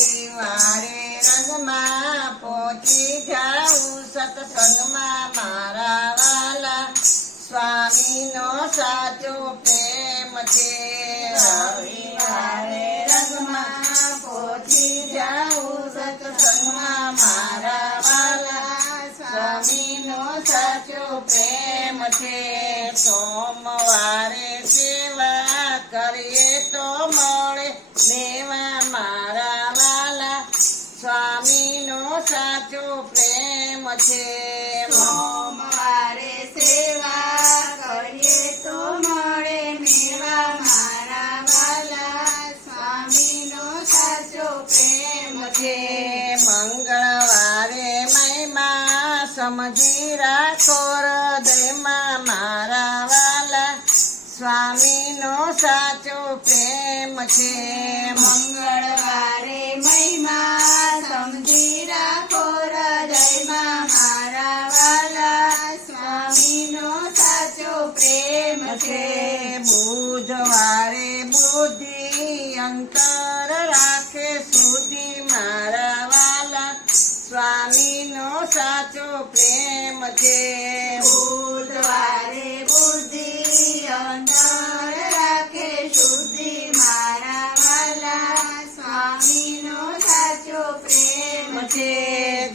રવિવારે રંગમાં પહોંચી જાઉં સત્સંગમાં મારા વાલા સ્વામીનો સાચો પ્રેમ છે રવિવારે રંગમાં પહોંચી જાઉં સત્સંગમાં મારા વાલા સ્વામીનો સાચો પ્રેમ છે સોમવારે સેવા કરીએ તો મળે દેવા મારા વાલા સ્વામીનો સાચો પ્રેમ છે સોમવારે સેવા કરીએ તો મળે મેવા મારા વાલા સ્વામીનો સાચો પ્રેમ છે મંગળવારે મહિમા સમજી રાખો હૃદયમાં મારા વાલા સ્વામીનો સાચો પ્રેમ છે મંગળવારે મહિમા સમજી રાખો હૃદયમાં મારા વાલા સ્વામીનો સાચો પ્રેમ છે બુધવારે બુદ્ધિ અંતર રાખે સુધી મારા વાલા સ્વામીનો સાચો પ્રેમ છે બુધવારે બુદ્ધિ અંતર રાખે શુદ્ધિ મારા વાલા સ્વામીનો સાચો પ્રેમ છે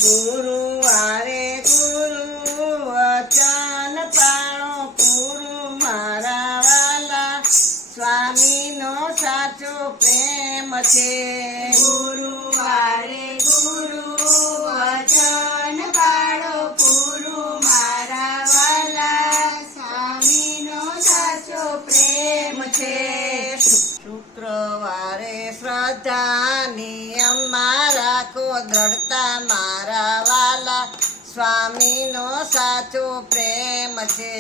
ગુરુવારે ગુરુ વચન પાળો પૂરું મારા વાલા સ્વામીનો સાચો પ્રેમ છે ગુરુવારે ગુરુ વચન પાળો પૂરું મારા વાલા સ્વામીનો સાચો પ્રેમ છે શુક્રવારે શ્રદ્ધા નિયમ રાખો દ્રઢતા મારા વાલા સ્વામીનો સાચો પ્રેમ છે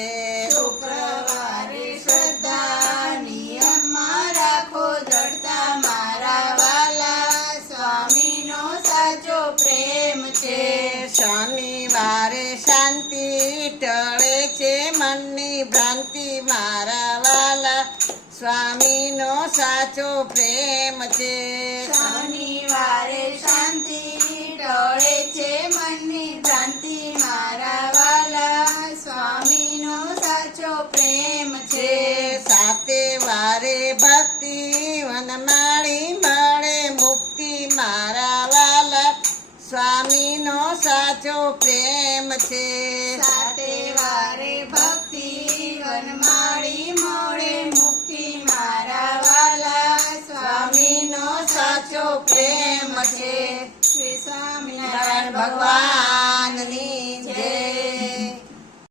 શુક્રવારે શ્રદ્ધા નિયમ રાખો દ્રઢતા મારા વાલા સ્વામીનો સાચો પ્રેમ છે શનિવારે શાંતિ ટળે છે મનની ભ્રાંતિ મારા વાલા સ્વામીનો સાચો પ્રેમ છે શનિવારે શાંતિ ટળે છે મનની ભ્રાંતિ મારા વાલા સ્વામીનો સાચો પ્રેમ છે સાતે વારે ભક્તિ વનમાળી મળે મુક્તિ મારા વાલા સ્વામીનો સાચો પ્રેમ છે સાતે વારે ભક્તિ વનમાળી મળે મુક્તિ મારા વાલા સ્વામીનો સાચો પ્રેમ છે શ્રી સ્વામિનારાયણ ભગવાન